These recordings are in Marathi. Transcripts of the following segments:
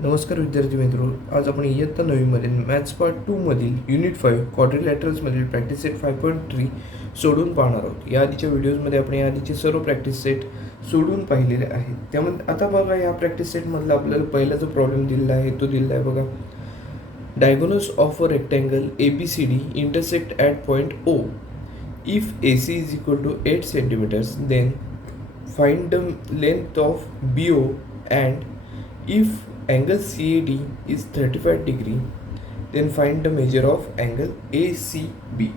नमस्कार विद्यार्थी मित्रो, आज आपण इयत्ता 9वीमधील मॅथ्स पार्ट 2मधील युनिट 5 क्वाड्रिलॅटरल्समधील प्रॅक्टिस सेट 5.3 सोडून पाहणार आहोत. या आधीच्या व्हिडिओजमध्ये आपण या आधीचे सर्व प्रॅक्टिस सेट सोडून पाहिलेले आहेत. त्यामध्ये आता बघा, या प्रॅक्टिस सेटमधला आपल्याला पहिला जो प्रॉब्लेम दिलेला आहे तो दिलेला आहे बघा. Diagonals of a rectangle ABCD intersect at point O. If AC is equal to 8 centimeters, then find the length of BO, and if angle CAD is 35 degree, then find the measure of angle ACB.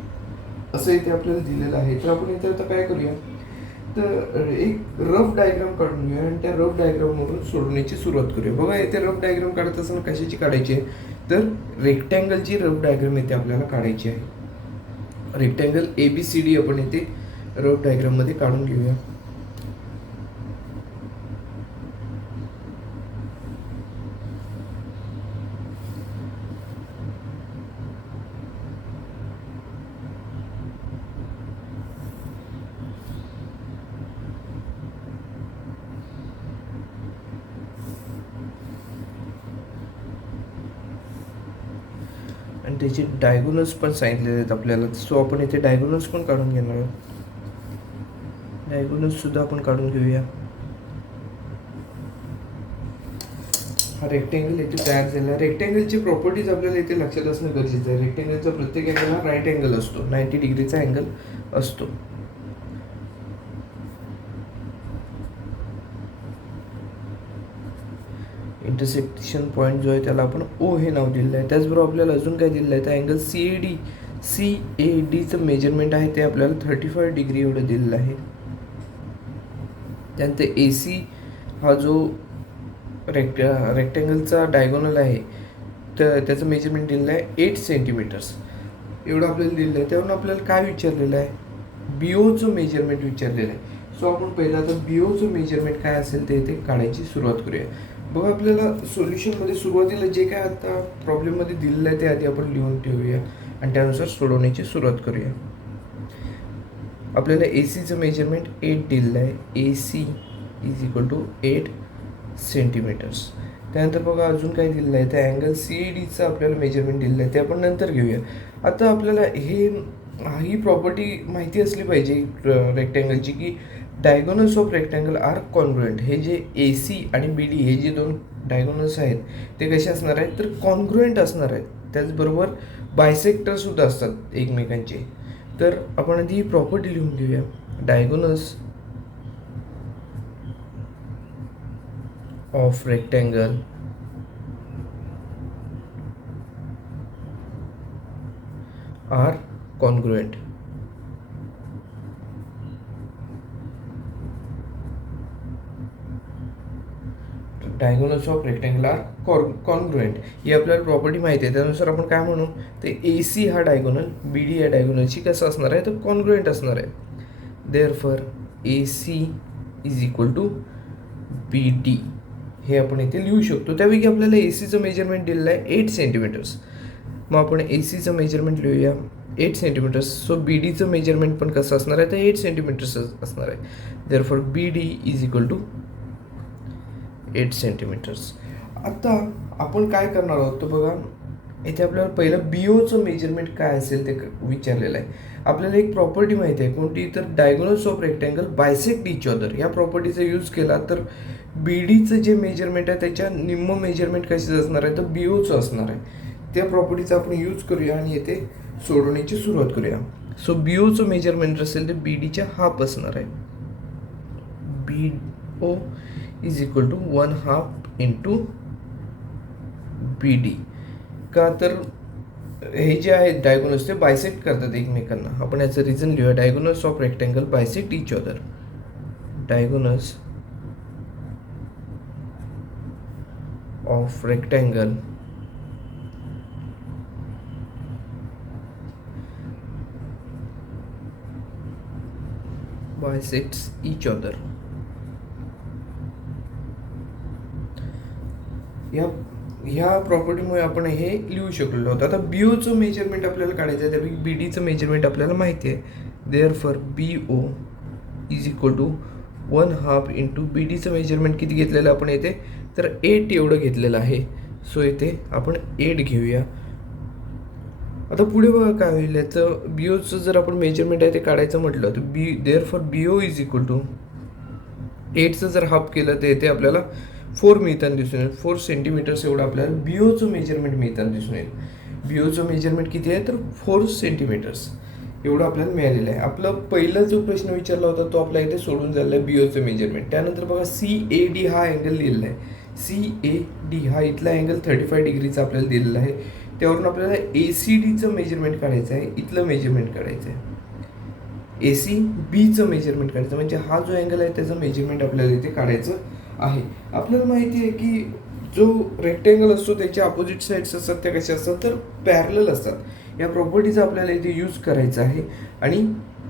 असं इथे आपल्याला दिलेलं आहे. तर आपण इथे आता काय करूया, तर एक रफ डायग्राम काढून घेऊया आणि त्या रफ डायग्रामवरून सोडवण्याची सुरुवात करूया. बघा, इथे रफ डायग्राम काढत असताना कशाची काढायची आहे, तर रेक्टँगलची रफ डायग्राम इथे आपल्याला काढायची आहे. रेक्टँगल ABCD आपण इथे रफ डायग्राममध्ये काढून घेऊया. आणि त्याचे डायगोनल्स पण सांगितलेले आहेत आपल्याला. सो आपण इथे डायगोनल्स पण काढून घेणार आहोत. डायगोनल्स सुद्धा आपण काढून घेऊया. हा रेक्टँगल इथे तयार झाला. रेक्टँगलची प्रॉपर्टीज आपल्याला इथे लक्षात असणं गरजेचं आहे. रेक्टँगलचा प्रत्येक अँगल हा राईट अँगल असतो, 90 डिग्रीचा अँगल असतो. इंटरसेक्शन पॉईंट जो आहे त्याला आपण O हे नाव दिलेलं आहे. त्याचबरोबर आपल्याला अजून काय दिलेलं आहे, तर अँगल CADचं मेजरमेंट आहे ते आपल्याला 35 डिग्री एवढं दिलेलं आहे. त्यानंतर AC हा जो रेक्टँगलचा डायगोनल आहे तर त्याचं मेजरमेंट दिलेलं आहे 8 सेंटीमीटर्स एवढं आपल्याला दिलेलं आहे. त्यावरून आपल्याला काय विचारलेलं आहे, BOचं मेजरमेंट विचारलेलं आहे. सो आपण पहिला आता BOचं मेजरमेंट काय असेल ते इथे काढायची सुरुवात करूया. बघा, आपल्याला सोल्युशनमध्ये सुरुवातीला जे काय आता प्रॉब्लेममध्ये दिलेलं आहे ते आधी आपण लिहून ठेवूया आणि त्यानुसार सोडवण्याची सुरुवात करूया. आपल्याला ACचं मेजरमेंट 8 दिलेलं आहे. AC is equal to 8 centimetres. त्यानंतर बघा अजून काय दिलेलं आहे, त्या अँगल CADचं आपल्याला मेजरमेंट दिलेलं आहे ते आपण नंतर घेऊया. आता आपल्याला ही प्रॉपर्टी माहिती असली पाहिजे रेक्टँगलची, की diagonals of rectangle are congruent. हे जे AC आणि BD हे जे दोन डायगोनल्स आहेत ते कसे असणार आहेत, तर कॉन्ग्रुएंट असणार आहेत. त्याचबरोबर बायसेक्टरसुद्धा असतात एकमेकांचे. तर आपण आधी ही प्रॉपर्टी लिहून घेऊया. Diagonals of rectangle are congruent. Diagonals of rectangle are congruent ही आपल्याला प्रॉपर्टी माहिती आहे. त्यानुसार आपण काय म्हणू, ते AC हा डायगोनल BD या डायगोनलची कसं असणार आहे, तर कॉन्ग्रुएंट असणार आहे. Therefore AC is equal to BD हे आपण इथे लिहू शकतो. त्यापैकी आपल्याला ACचं मेजरमेंट दिलेलं आहे 8 सेंटीमीटर्स. मग आपण ACचं मेजरमेंट लिहूया 8 सेंटीमीटर्स. सो BDचं मेजरमेंट पण कसं असणार आहे, तर 8 सेंटीमीटर्स असणार आहे. Therefore BD is equal to 8 centimetres. आता आपण काय करणार आहोत, तर बघा इथे आपल्याला पहिलं BOचं मेजरमेंट काय असेल ते विचारलेलं आहे. आपल्याला एक प्रॉपर्टी माहिती आहे कोणती, तर diagonals of rectangle bisect each other. या प्रॉपर्टीचा यूज केला तर BDचं जे मेजरमेंट आहे त्याच्या निम्म मेजरमेंट कशाचं असणार आहे, तर BOचं असणार आहे. त्या प्रॉपर्टीचा आपण यूज करूया आणि येथे सोडवण्याची सुरुवात करूया. सो BOचं मेजरमेंट असेल तर BDच्या हाफ असणार आहे. BO is equal to 1/2 into BD. का तर हे जे आहेत डायगोनल्स ते बायसेक्ट करतात एकमेकांना. आपण याचं रिझन लिहूया. Diagonals of rectangle bisect each other. Diagonals of rectangle bisects each other. ह्या प्रॉपर्टीमुळे आपण हे लिहू शकलेलो आहोत. आता BOचं मेजरमेंट आपल्याला काढायचं आहे, त्यापैकी BDचं मेजरमेंट आपल्याला माहिती आहे. Therefore BO is equal to 1/2 into B डीचं मेजरमेंट किती घेतलेलं आपण येते तर 8 एवढं घेतलेलं आहे. सो इथे आपण 8 घेऊया. आता पुढे बघा काय होईल, याचं बी ओचं जर आपण मेजरमेंट आहे ते काढायचं म्हटलं तर therefore B O is equal to 8चं जर हाफ केलं तर इथे आपल्याला 4 मिळताना दिसून येईल. 4 सेंटीमीटर्स एवढं आपल्याला बी ओचं मेजरमेंट मिळताना दिसून येईल. बी ओचं मेजरमेंट किती आहे तर 4 सेंटीमीटर्स एवढं आपल्याला मिळालेलं आहे. आपला पहिला जो प्रश्न विचारला होता तो आपल्या इथे सोडून झालेला आहे, बी ओचं मेजरमेंट. त्यानंतर बघा CAD हा अँगल दिलेला आहे. CAD हा इथला अँगल 35 डिग्रीचा आपल्याला दिलेला आहे. त्यावरून आपल्याला ACDचं मेजरमेंट काढायचं आहे, इथलं मेजरमेंट काढायचं आहे. ACBचं मेजरमेंट काढायचं, म्हणजे हा जो अँगल आहे त्याचं मेजरमेंट आपल्याला इथे काढायचं आहे. आपल्याला माहिती आहे की जो रेक्टँगल असतो त्याच्या अपोजिट साईड्स असतात त्या कशा असतात तर पॅरलल असतात. या प्रॉपर्टीचा आपल्याला इथे यूज करायचा आहे आणि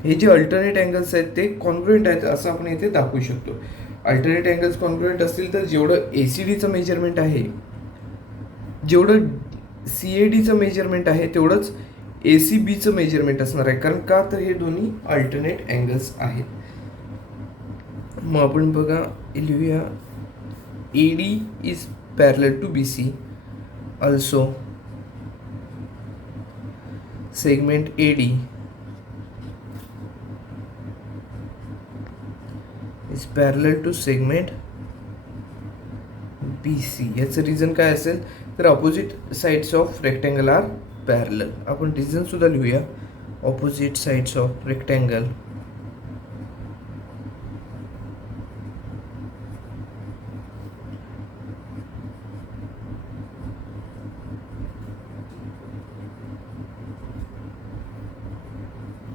हे जे अल्टरनेट अँगल्स आहेत ते कॉन्ग्रुएंट आहेत असं आपण इथे दाखवू शकतो. अल्टरनेट अँगल्स कॉन्ग्रुएंट असतील तर जेवढं ACDचं मेजरमेंट आहे, जेवढं CADचं मेजरमेंट आहे तेवढंच ACBचं मेजरमेंट असणार आहे. कारण का तर हे दोन्ही अल्टरनेट अँगल्स आहेत. मग आपण बघा लिहूया AD is parallel to BC, also segment AD is parallel to segment BC. याचं रिझन काय असेल तर opposite sides of rectangle are parallel. आपण रिझन सुद्धा लिहूया, opposite sides of rectangle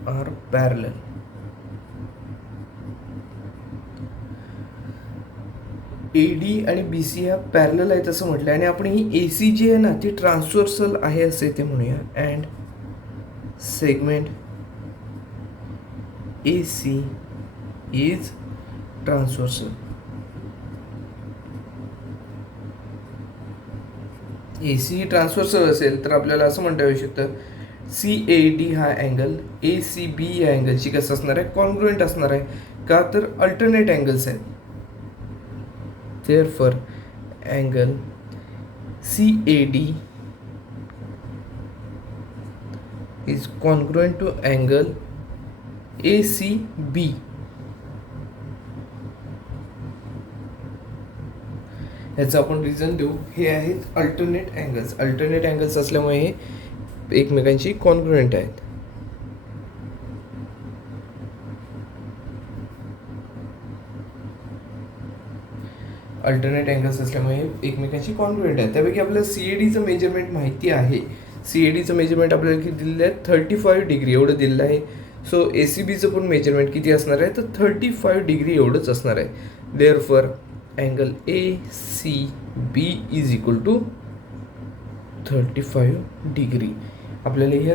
are parallel. AD आणि BC ह्या पॅरलल आहेत असं म्हटलं आणि आपण ही AC जी आहे ना ती ट्रान्सव्हर्सल आहे असे ते म्हणूया. And segment AC is transversal. AC transversal असेल तर आपल्याला असं म्हणता येऊ शकतं CAD हा अँगल ACB या अँगलची कसं असणार आहे कॉन्ग्रुएंट असणार आहे. का तर अल्टरनेट अँगल्स आहेत. Therefore, angle CAD is congruent to angle ACB. याचं आपण रिझन देऊ. हे आहेत अल्टरनेट अँगल्स. अल्टरनेट अँगल्स असल्यामुळे हे एकमेकांशी कॉन्ग्रुएंट आहेत. अल्टरनेट अँगल्स असल्यामुळे एकमेकांशी कॉन्ग्रुएंट आहे. त्यापैकी आपल्याला CADचं मेजरमेंट माहिती आहे. CADचं मेजरमेंट आपल्याला किती दिलेलं आहे 35 डिग्री एवढं दिलेलं आहे. सो ACBचं पण मेजरमेंट किती असणार आहे तर 35 डिग्री एवढंच असणार आहे. Therefore angle ACB is equal to 35 degree. आपल्याला ह्या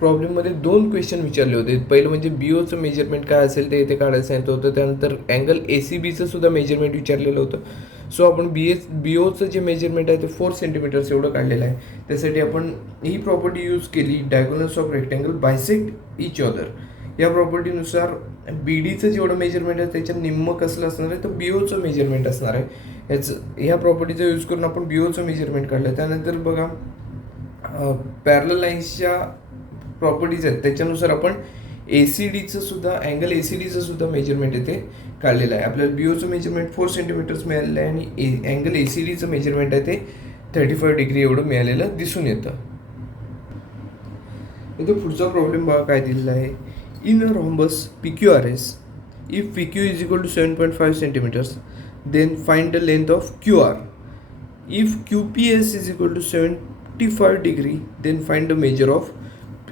प्रॉब्लेममध्ये 2 क्वेश्चन विचारले होते. पहिलं म्हणजे BOचं मेजरमेंट काय असेल ते इथे काढायला सांगितलं होतं. त्यानंतर अँगल ACBचं सुद्धा मेजरमेंट विचारलेलं होतं. सो आपण BOचं जे मेजरमेंट आहे ते 4 सेंटीमीटर्स एवढं काढलेलं आहे. त्यासाठी आपण ही प्रॉपर्टी यूज केली, diagonals of rectangle bisect each other. या प्रॉपर्टीनुसार BDचं जेवढं मेजरमेंट आहे त्याच्या निम्म कसलं असणार आहे तर BOचं मेजरमेंट असणार आहे. ह्या प्रॉपर्टीचा यूज करून आपण BOचं मेजरमेंट काढलं. त्यानंतर बघा पॅरलल लाईन्सच्या प्रॉपर्टीज आहेत त्याच्यानुसार आपण ACDचं सुद्धा अँगल ACDचं सुद्धा मेजरमेंट इथे काढलेलं आहे. आपल्याला BOचं मेजरमेंट 4 सेंटीमीटर्स मिळालेलं आहे आणि अँगल ACDचं मेजरमेंट आहे ते 35 डिग्री एवढं मिळालेलं दिसून येतं. इथे पुढचा प्रॉब्लेम बघा काय दिलेला आहे. In a rhombus PQRS if PQ is equal to 7.5 centimetres then find the length of QR. If QPS is equal to 75 degree then find the measure of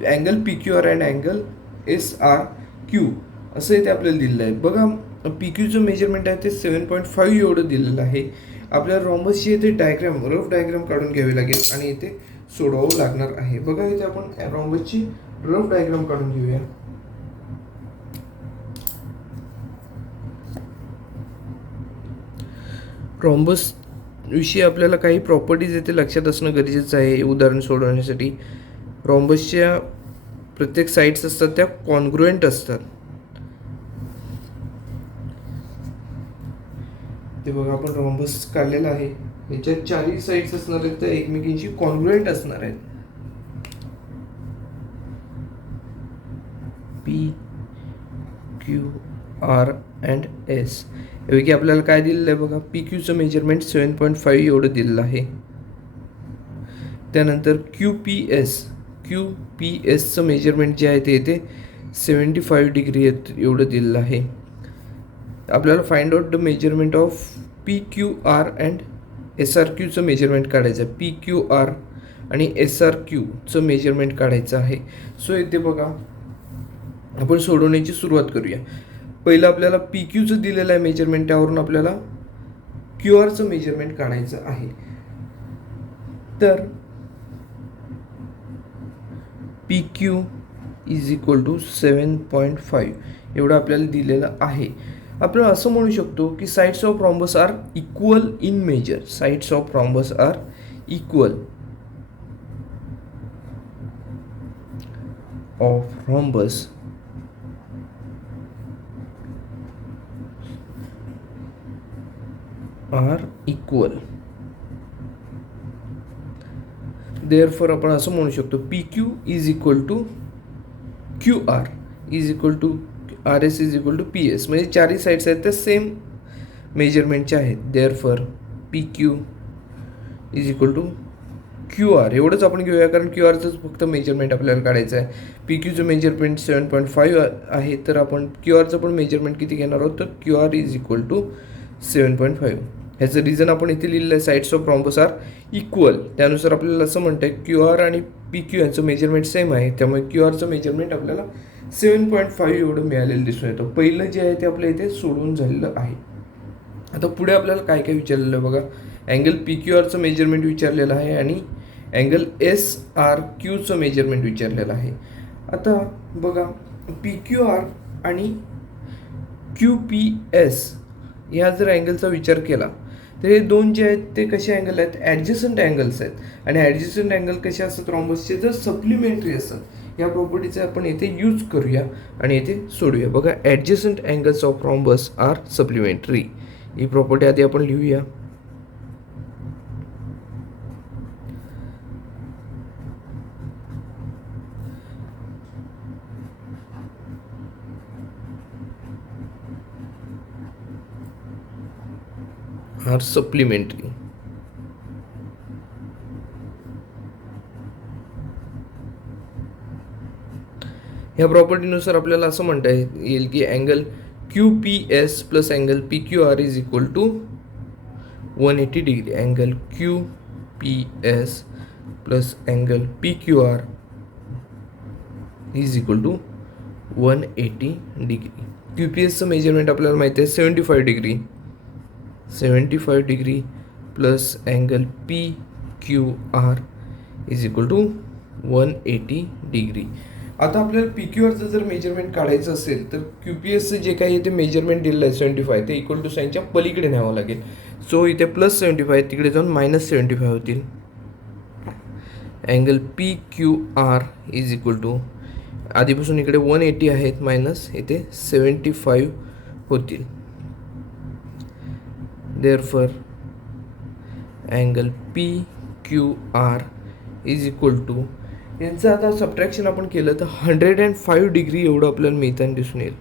angle PQR and angle SRQ. असं इथे आपल्याला दिलेलं आहे. बघा PQचं मेजरमेंट आहे ते 7.5 एवढं दिलेलं आहे. आपल्याला रॉम्बसची इथे डायग्राम रफ डायग्राम काढून घ्यावी लागेल आणि इथे सोडवावं लागणार आहे. बघा इथे आपण रॉम्बसची रफ डायग्राम काढून घेऊया. रॉम्बस विषयी आपल्याला काही प्रॉपर्टीज इथे लक्षात असणं गरजेचं आहे. उदाहरण सोडवण्यासाठी रॉम्बसच्या प्रत्येक साईड्स असतात त्या कॉन्ग्रुएंट असतात. ते बघा आपण रॉम्बस काढलेला आहे. याच्या चारही साईड्स असणार आहेत त्या एकमेकींशी कॉन्ग्रुएंट असणार आहेत. P Q R and S यापैकी आपल्याला काय दिलेलं आहे बघा, पी क्यूचं मेजरमेंट 7.5 एवढं दिलेलं आहे. त्यानंतर क्यू पी एसचं मेजरमेंट जे आहे ते येते 75 डिग्री एवढं दिलेलं आहे. आपल्याला find out the measurement of P Q R and S R क्यूचं मेजरमेंट काढायचं आहे. पी क्यू आर आणि एस आर क्यूचं मेजरमेंट काढायचं आहे. सो इथे बघा आपण सोडवण्याची सुरुवात करूया. पहिलं आपल्याला पी क्यूचं दिलेलं आहे मेजरमेंट, त्यावरून आपल्याला क्यू आरचं मेजरमेंट काढायचं आहे. तर P Q is equal to 7.5 एवढं आपल्याला दिलेलं आहे. आपण असं म्हणू शकतो की sides of rhombus are equal in measure. Sides of rhombus are equal of rhombus are equal. Therefore आपण असं म्हणू शकतो P Q is equal to Q R is equal to R S is equal to P S. म्हणजे चारही साईड्स आहेत त्या सेम मेजरमेंटच्या आहेत. Therefore P Q is equal to Q R एवढंच आपण घेऊया, कारण क्यू आरचंच फक्त मेजरमेंट आपल्याला काढायचं आहे. पी क्यूचं मेजरमेंट 7.5 आहे, तर आपण क्यू आरचं पण मेजरमेंट किती घेणार आहोत, तर Q R is equal to 7.5. ह्याचं रिझन आपण इथे लिहिलेलं आहे, sides of rhombus are equal. त्यानुसार आपल्याला असं म्हणतं आहे क्यू आर आणि पी क्यू यांचं मेजरमेंट सेम आहे, त्यामुळे क्यू आरचं मेजरमेंट आपल्याला 7.5 एवढं मिळालेलं दिसून येतं. पहिलं जे आहे ते आपल्या इथे सोडवून झालेलं आहे. आता पुढे आपल्याला काय काय विचारलेलं आहे बघा. अँगल पी क्यू आरचं मेजरमेंट विचारलेलं आहे आणि अँगल एस आर क्यूचं मेजरमेंट विचारलेलं आहे. आता बघा पी क्यू आर आणि क्यू पी एस ह्या जर अँगलचा विचार केला तर हे दोन जे आहेत ते कसे अँगल आहेत, ॲडजस्टंट अँगल्स आहेत. आणि ॲडजस्टंट अँगल कसे असतात रॉम्बसचे, जर सप्लिमेंटरी असतात. या प्रॉपर्टीचा आपण इथे यूज करूया आणि इथे सोडूया. बघा adjacent angles of rhombus are supplementary. ही प्रॉपर्टी आधी आपण लिहूया. Are supplementary. ह्या प्रॉपर्टीनुसार आपल्याला असं म्हणता येईल की angle Q P S plus angle P Q R is equal to 180 degree. Angle Q P S plus angle P Q R is equal to 180 degree. Q P एसचं मेजरमेंट आपल्याला माहिती आहे 75 degree. 75 degree plus angle P Q R is equal to 180 degree. आता आपल्याला पी क्यू आरचं जर मेजरमेंट काढायचं असेल तर क्यू पी एसचं जे काही ते मेजरमेंट दिलेलं आहे 75 ते इक्वल टू साईनच्या पलीकडे न्यावं लागेल. सो इथे प्लस 75 तिकडे जाऊन -75 होतील. Angle P Q R is equal to आधीपासून इकडे 180 आहेत मायनस इथे 75 होतील. Therefore angle P Q R is equal to यांचं आता सबट्रॅक्शन आपण केलं तर 105 डिग्री एवढं आपल्याला मिळताना दिसून येईल.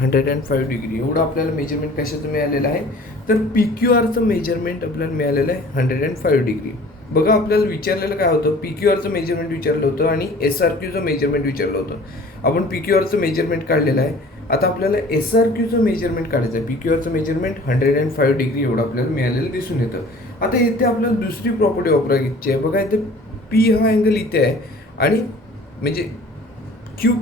105 डिग्री एवढं आपल्याला मेजरमेंट कशाचं मिळालेलं आहे, तर पी क्यू आरचं मेजरमेंट आपल्याला मिळालेलं आहे 105 डिग्री. बघा आपल्याला विचारलेलं काय होतं, पी क्यू आरचं मेजरमेंट विचारलं होतं आणि एस आर क्यूचं मेजरमेंट विचारलं होतं. आपण पी क्यू आरचं मेजरमेंट काढलेलं आहे. आता आपल्याला एस आर क्यूचं मेजरमेंट काढायचं आहे. पी क्यू आरचं मेजरमेंट 105 डिग्री एवढं आपल्याला मिळालेलं दिसून येतं. आता इथे आपल्याला दुसरी प्रॉपर्टी वापरायची आहे. बघा इथे पी हा अँगल इथे आहे आणि म्हणजे क्यू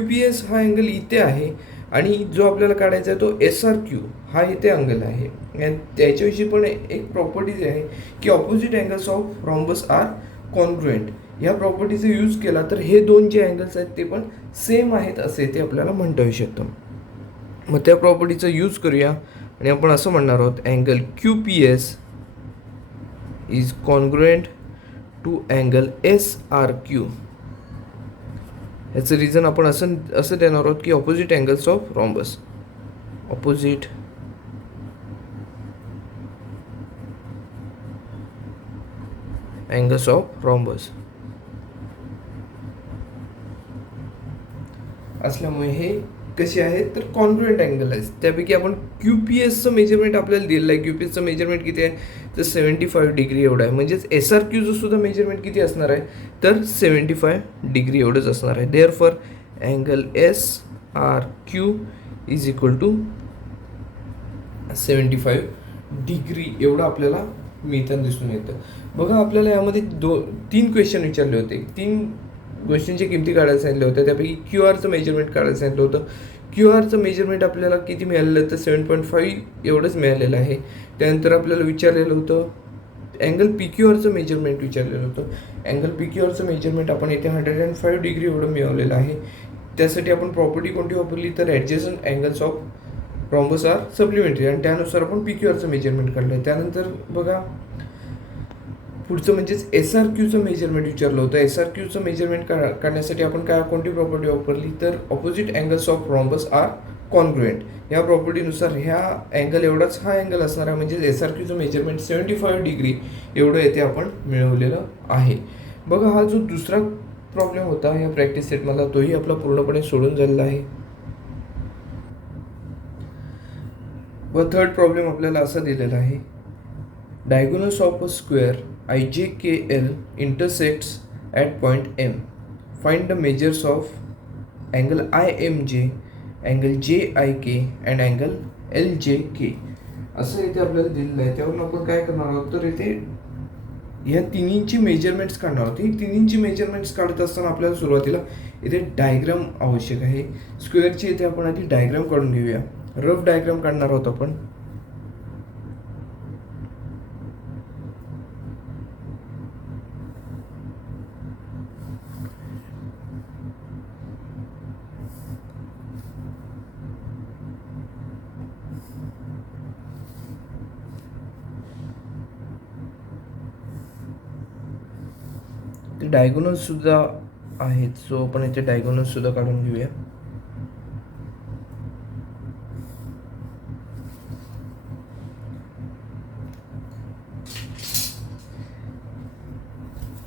पी एस हा अँगल इथे आहे आणि जो आपल्याला काढायचा आहे तो एस आर क्यू हा इथे अँगल आहे. आणि त्याच्याविषयी पण एक प्रॉपर्टीज आहे की opposite angles of rhombus are congruent. या प्रॉपर्टीचा यूज केला तर हे दोन जे अँगल्स आहेत ते पण सेम आहेत असे ते आपल्याला म्हणता येऊ शकतं. मग त्या प्रॉपर्टीचा यूज करूया आणि आपण असं म्हणणार आहोत angle Q P S is congruent to angle S R Q. याचं रिझन आपण असं देणार आहोत की opposite angles of rhombus. Opposite angles of rhombus असल्यामुळे हे कसे आहेत तर कॉन्ग्रुएंट अँगल आहेत. त्यापैकी आपण QPSचं मेजरमेंट आपल्याला दिलेलं आहे. QPSचं मेजरमेंट किती आहे तर 75 डिग्री एवढं आहे. म्हणजेच SRQचं सुद्धा मेजरमेंट किती असणार आहे तर 75 डिग्री एवढंच असणार आहे. Therefore angle SRQ is equal to 75 degree एवढं आपल्याला मिळताना दिसून येतं. बघा आपल्याला यामध्ये 3 क्वेश्चन विचारले होते. 3 गोष्टींची किमती काढायला सांगितल्या होत्या. त्यापैकी QR मेजरमेंट काढायला सांगितलं होतं. QR मेजरमेंट आपल्याला किती मिळालेलं तर 7.5 एवढंच मिळालेलं आहे. त्यानंतर आपल्याला विचारलेलं होतं अँगल PQRचं मेजरमेंट विचारलेलं होतं. अँगल PQRचं मेजरमेंट आपण इथे 105 डिग्री एवढं मिळवलेलं आहे. त्यासाठी आपण प्रॉपर्टी कोणती वापरली तर adjacent angles of rhombus are supplementary आणि त्यानुसार आपण PQRचं मेजरमेंट काढलं. त्यानंतर बघा पुढचं म्हणजेच SRQचं मेजरमेंट विचारलं होतं. SRQचं मेजरमेंट काढण्यासाठी आपण कोणती प्रॉपर्टी वापरली तर opposite angles of rhombus are congruent. या प्रॉपर्टीनुसार ह्या अँगल एवढाच हा अँगल असणार आहे. म्हणजे SRQचं मेजरमेंट 75 डिग्री एवढं येथे आपण मिळवलेलं आहे. बघा हा जो दुसरा प्रॉब्लेम होता या प्रॅक्टिस सेटमधला तोही आपला पूर्णपणे सोडून झालेला आहे. व थर्ड प्रॉब्लेम आपल्याला असा दिलेला आहे diagonals of a square IJKL intersects at point M. Find the measures of angle IMJ, angle JIK and angle LJK. असं इथे आपल्याला दिलेलं आहे. त्यावरून आपण काय करणार आहोत तर इथे ह्या तिन्हींची मेजरमेंट्स काढणार आहोत. ही तिन्हींची मेजरमेंट्स काढत असताना आपल्याला सुरुवातीला इथे डायग्राम आवश्यक आहे. स्क्वेअरची इथे आपण आधी डायग्राम काढून घेऊया. रफ डायग्राम काढणार आहोत आपण. डायगोनल सुद्धा आहेत सो आपण इथे डायगोनल सुद्धा काढून घेऊया.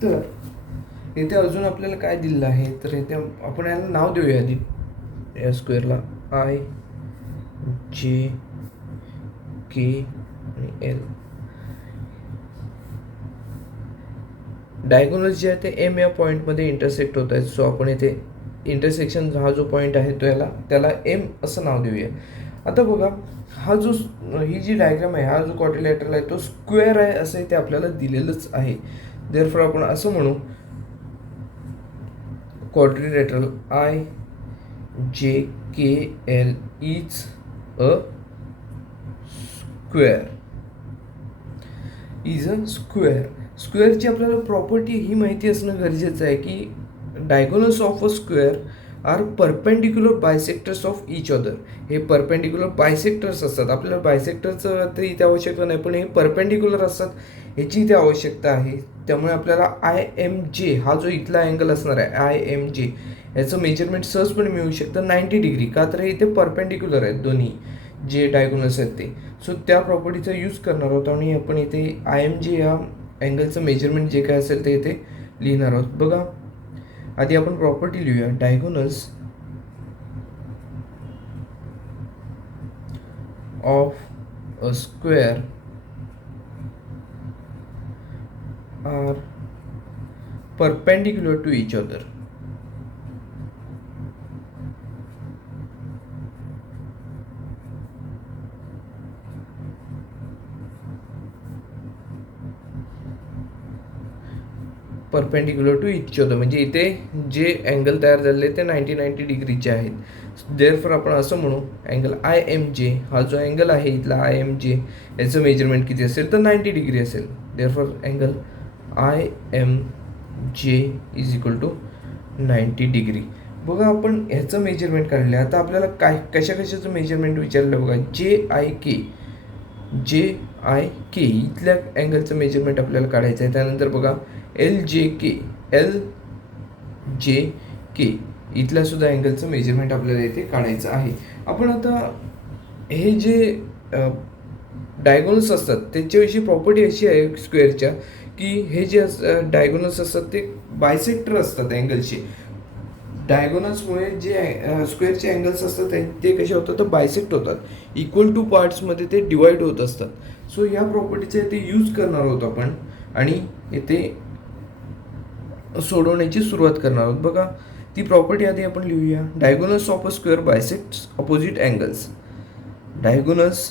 तर इथे अजून आपल्याला काय दिलेलं आहे तर इथे आपण याला नाव देऊया आधी या स्क्वेअरला IJK आणि L. डायगोनल जे आहे ते M या पॉईंटमध्ये इंटरसेक्ट होत आहेत. सो आपण इथे इंटरसेक्शन हा जो पॉईंट आहे तो त्याला M असं नाव देऊया. आता बघा ही जी डायग्राम आहे हा जो क्वाड्रिलॅटरल आहे तो स्क्वेअर आहे असं इथे आपल्याला दिलेलंच आहे. देअरफॉर आपण असं म्हणू quadrilateral IJKL is a square. स्क्वेअरची आपल्याला प्रॉपर्टी ही माहिती असणं गरजेचं आहे की diagonals of a square are perpendicular bisectors of each other. हे परपेंडिक्युलर बायसेक्टर्स असतात. आपल्याला बायसेक्टरचं तर इथे आवश्यकता नाही पण हे परपेंडिक्युलर असतात ह्याची इथे आवश्यकता आहे. त्यामुळे आपल्याला IMJ हा जो इथला अँगल असणार आहे IMJ याचं मेजरमेंट सहजपणे मिळू शकतं 90 डिग्री. का तर हे इथे परपेंडिक्युलर आहेत दोन्ही जे डायगोनल्स आहेत ते. सो त्या प्रॉपर्टीचा यूज करणार आहोत आणि आपण इथे IMJ या अँगलचं मेजरमेंट जे काय असेल ते इथे लिहिणार आहोत. बघा आधी आपण प्रॉपर्टी लिहूया. Diagonals of a square are perpendicular to each other. Perpendicular to each other म्हणजे इथे जे अँगल तयार झालेले ते 90 डिग्रीचे आहेत. देअरफॉर आपण असं म्हणू अँगल IMJ हा जो अँगल आहे इथला IMJ याचं मेजरमेंट किती असेल तर 90 डिग्री असेल. Therefore angle IMJ is equal to 90 degree. बघा आपण ह्याचं मेजरमेंट काढलं. आता आपल्याला कशाचं मेजरमेंट विचारलं बघा JIK इथल्या अँगलचं मेजरमेंट आपल्याला काढायचं आहे. त्यानंतर बघा LJK इथल्या सुद्धा अँगलचं मेजरमेंट आपल्याला इथे काढायचं आहे. आपण आता हे जे डायगोनल्स असतात त्याच्याविषयी प्रॉपर्टी अशी आहे स्क्वेअरच्या की हे जे डायगोनल्स असतात ते बायसेक्टर असतात अँगलचे. डायगोनल्समुळे जे स्क्वेअरचे अँगल्स असतात ते कसे होतात तर बायसेक्ट होतात, इक्वल टू पार्ट्समध्ये ते डिवाइड होत असतात. सो या प्रॉपर्टीचा इथे यूज करणार आहोत आपण आणि इथे सोडवण्याची सुरुवात करणार आहोत. बघा ती प्रॉपर्टी आधी आपण लिहूया. Diagonals of a square bisects opposite angles. Diagonals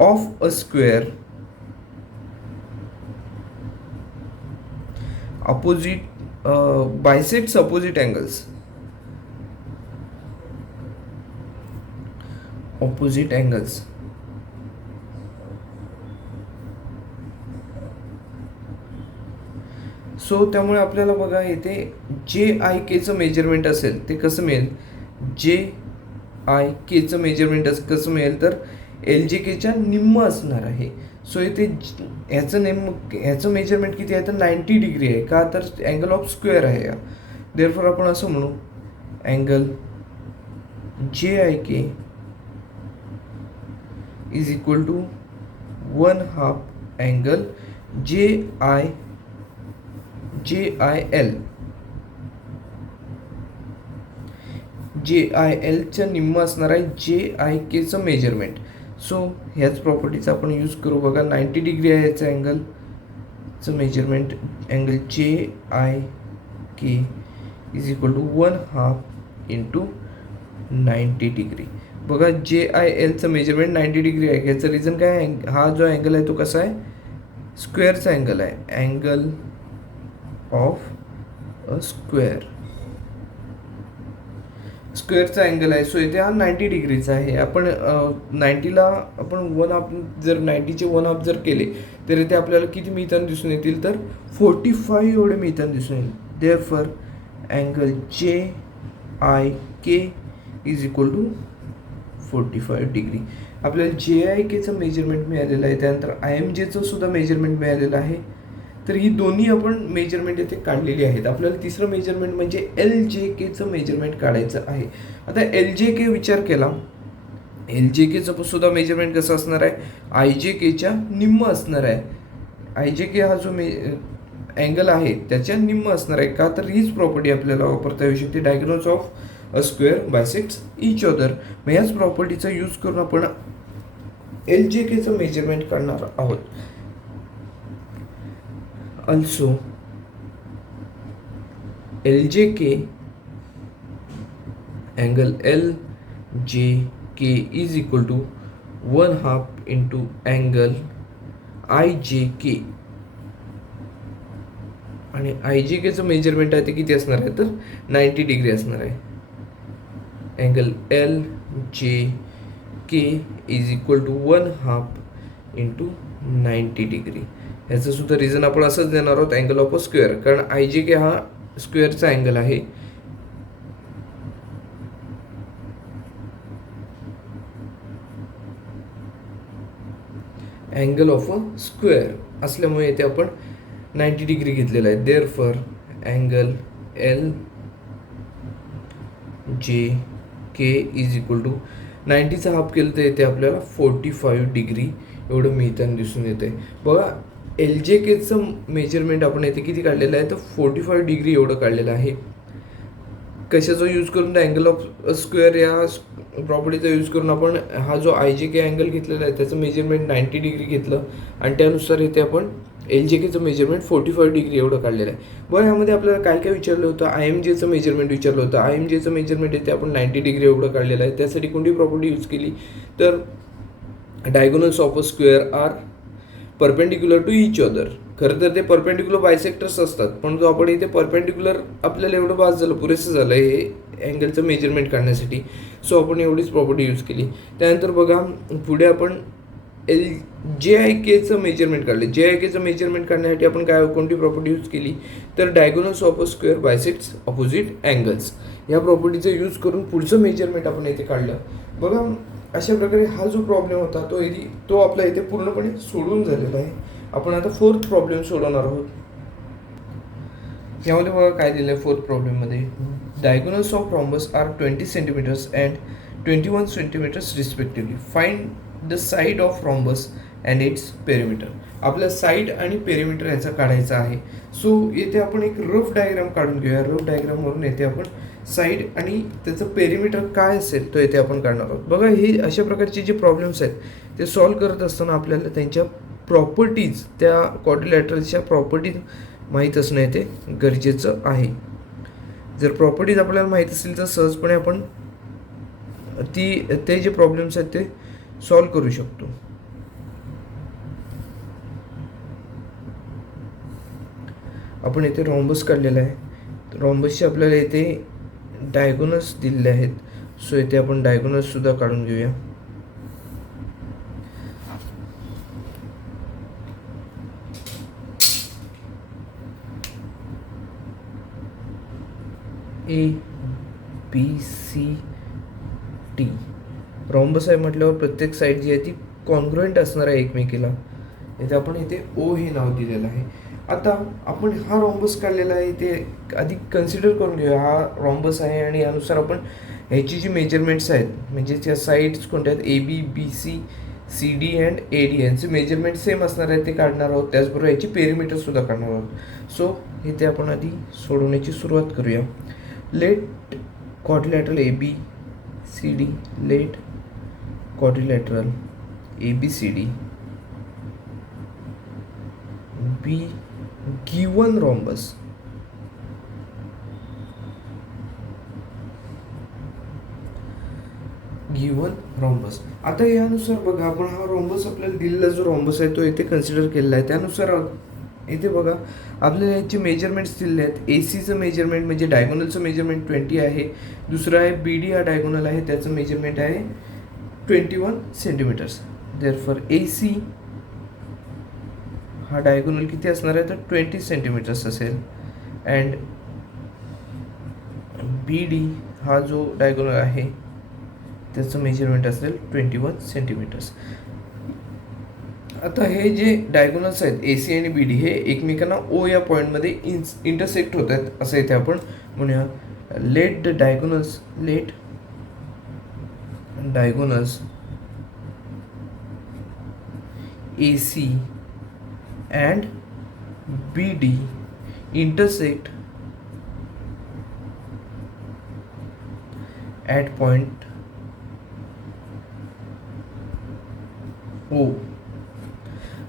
of a square opposite bisects opposite angles. Opposite angles. So त्यामुळे आपल्याला बघा इथे जे आय केचं मेजरमेंट असेल ते कसं मिळेल. जे आय केचं मेजरमेंट कसं मिळेल तर एल जे केच्या निम्म असणार आहे. सो इथे ह्याचं मेजरमेंट किती आहे तर 90 डिग्री आहे. का तर अँगल ऑफ स्क्वेअर आहे. देअरफॉर आपण असं म्हणू angle J I K is equal to 1/2 angle J I L. J I एलच्या निम्म असणार आहे जे आय केचं मेजरमेंट. सो ह्याच प्रॉपर्टीचा आपण यूज करू. बघा 90 डिग्री आहे याचं अँगलचं measurement. Angle J I K is equal to 1/2 into 90 degree. बघा जे आय एलचं मेजरमेंट 90 डिग्री आहे. ह्याचं रिझन काय आहे, हा जो अँगल आहे तो कसा आहे स्क्वेअरचा अँगल आहे. अँगल ऑफ अ स्क्वेअरचा अँगल आहे. सो इथे हा 90 डिग्रीचा आहे. आपण 90ला आपण 1/2 जर 90चे 1/2 जर केले तर इथे आपल्याला किती मिळताना दिसून येतील तर 45 एवढे मिळताना दिसून येईल. Therefore angle J I K is equal to 45 degree. आपल्याला जे आय केचं मेजरमेंट मिळालेलं आहे. त्यानंतर आय एम जेचं सुद्धा मेजरमेंट मिळालेलं आहे. तर ही दोन्ही आपण मेजरमेंट इथे काढलेली आहेत. आपल्याला तिसरं मेजरमेंट म्हणजे एल जे केचं मेजरमेंट काढायचं आहे. आता एल जे के विचार केला, एल जे केचं सुद्धा मेजरमेंट कसं असणार आहे आय जे केच्या निम्म असणार आहे. आय जे के हा जो अँगल आहे त्याच्या निम्म असणार आहे. का तर हीच प्रॉपर्टी आपल्याला वापरता येऊ शकते. Diagonals of a square bisects each other. मग ह्याच प्रॉपर्टीचा यूज करून आपण एल जे केचं मेजरमेंट काढणार आहोत. Also LJK angle LJK is equal to 1/2 into angle IJK. आणि IJK चं मेजरमेंट आहे ते किती असणार आहे तर 90 डिग्री असणार आहे. Angle LJK is equal to 1/2 into 90 degree. ह्याचं सुद्धा रिझन आपण असंच देणार आहोत अँगल ऑफ अ स्क्वेअर, कारण आय जे के हा स्क्वेअरचा अँगल आहे. अँगल ऑफ अ स्क्वेअर असल्यामुळे इथे आपण 90 डिग्री घेतलेला आहे. Therefore angle L J K is equal to 90चा हाफ केलं तर इथे आपल्याला 45 डिग्री एवढं मिळताना दिसून येते. बघा एल जे केचं मेजरमेंट आपण इथे किती काढलेलं आहे तर 45 डिग्री एवढं काढलेलं आहे. कशाचा यूज करून तर अँगल ऑफ स्क्वेअर या प्रॉपर्टीचा यूज करून आपण हा जो आय जे के अँगल घेतलेला आहे त्याचं मेजरमेंट 90 डिग्री घेतलं आणि त्यानुसार इथे आपण एल जे केचं मेजरमेंट 45 डिग्री एवढं काढलेलं आहे. बरं ह्यामध्ये आपल्याला काय काय विचारलं होतं, आय एम जेचं मेजरमेंट विचारलं होतं. आय एम जेचं मेजरमेंट इथे आपण 90 डिग्री एवढं काढलेलं आहे. त्यासाठी कोणती प्रॉपर्टी यूज केली तर diagonals of a square are perpendicular to each other. खरं तर ते परपेंडिक्युलर बायसेक्टर्स असतात, पण जो आपण इथे परपेंडिक्युलर आपल्याला एवढं बास झालं, पुरेसं झालं हे अँगलचं मेजरमेंट काढण्यासाठी. सो आपण एवढीच प्रॉपर्टी यूज केली. त्यानंतर बघा पुढे आपण जे आय केचं मेजरमेंट काढले. जे आय केचं मेजरमेंट काढण्यासाठी आपण कोणती प्रॉपर्टी यूज केली तर diagonals of a square bisects opposite angles या प्रॉपर्टीचा यूज करून पुढचं मेजरमेंट आपण इथे काढलं. बघा अशा प्रकारे हा जो प्रॉब्लेम होता तो आपला इथे पूर्णपणे सोडून झालेला आहे. आपण आता फोर्थ प्रॉब्लेम सोडवणार आहोत. यामध्ये बघा काय दिलं आहे फोर्थ प्रॉब्लेममध्ये. Diagonals of rhombus are 20 centimetres and 21 centimetres respectively. Find the side of rhombus and its perimeter. आपल्या साईड आणि पेरिमीटर याचा काढायचा आहे. सो येथे आपण एक रफ डायग्राम काढून घेऊया. रफ डायग्रामवरून येथे आपण साईड आणि त्याचं पेरिमीटर काय असेल तो येथे आपण काढणार आहोत. बघा, हे अशा प्रकारचे जे प्रॉब्लेम्स आहेत ते सॉल्व्ह करत असताना आपल्याला त्यांच्या प्रॉपर्टीज, त्या क्वाड्रिलॅटरलच्या प्रॉपर्टीज माहीत असणं येते गरजेचं आहे. जर प्रॉपर्टीज आपल्याला माहीत असतील तर सहजपणे आपण ते जे प्रॉब्लेम्स आहेत ते सॉल्व्ह करू शकतो. आपण इथे रॉम्बस काढलेला आहे. रॉम्बसचे आपल्याला इथे डायगोनल्स दिलेले आहेत. सो इथे आपण डायगोनल्स सुद्धा काढून घेऊया. A B C D. Rhombus आहे म्हटल्यावर प्रत्येक साईड जी आहे ती कॉन्ग्रुएंट असणार आहे एकमेकीला. इथे आपण इथे ओ हे नाव दिलेलं आहे. आता आपण हा रॉम्बस काढलेला आहे ते आधी कन्सिडर करून घेऊया. हा रॉम्बस आहे आणि यानुसार आपण ह्याची जी मेजरमेंट्स आहेत म्हणजे त्या साईड्स कोणत्या आहेत, A B, B C, C D and A D, यांचे मेजरमेंट सेम असणार आहेत ते काढणार आहोत. त्याचबरोबर याची पेरिमीटरसुद्धा काढणार आहोत. सो इथे आपण आधी सोडवण्याची सुरुवात करूया. Let quadrilateral A B C D, let quadrilateral A B C D be given rhombus. Given rhombus. आता यानुसार बघा, आपण हा रॉम्बस आपल्याला दिलेला जो रॉम्बस आहे तो इथे कन्सिडर केलेला आहे. त्यानुसार इथे बघा आपल्याला याचे मेजरमेंट्स दिलेले आहेत. ए सीचं मेजरमेंट म्हणजे डायगोनलचं मेजरमेंट 20 आहे. दुसरं आहे बी डी, हा डायगोनल आहे, त्याचं मेजरमेंट आहे 21 सेंटीमीटर्स. देअरफॉर ए सी हा डायगोनल किती असणार आहे तर 20 सेंटीमीटर्स असेल. अँड बी डी हा जो डायगोनल आहे त्याचं मेजरमेंट असेल 21 सेंटीमीटर्स. आता हे जे डायगोनल्स आहेत ए सी आणि बी डी हे एकमेकांना ओ या पॉईंटमध्ये इंटरसेक्ट होत आहेत असं इथे आपण म्हणूया. Let the diagonals, let diagonals A C and B D intersect at point O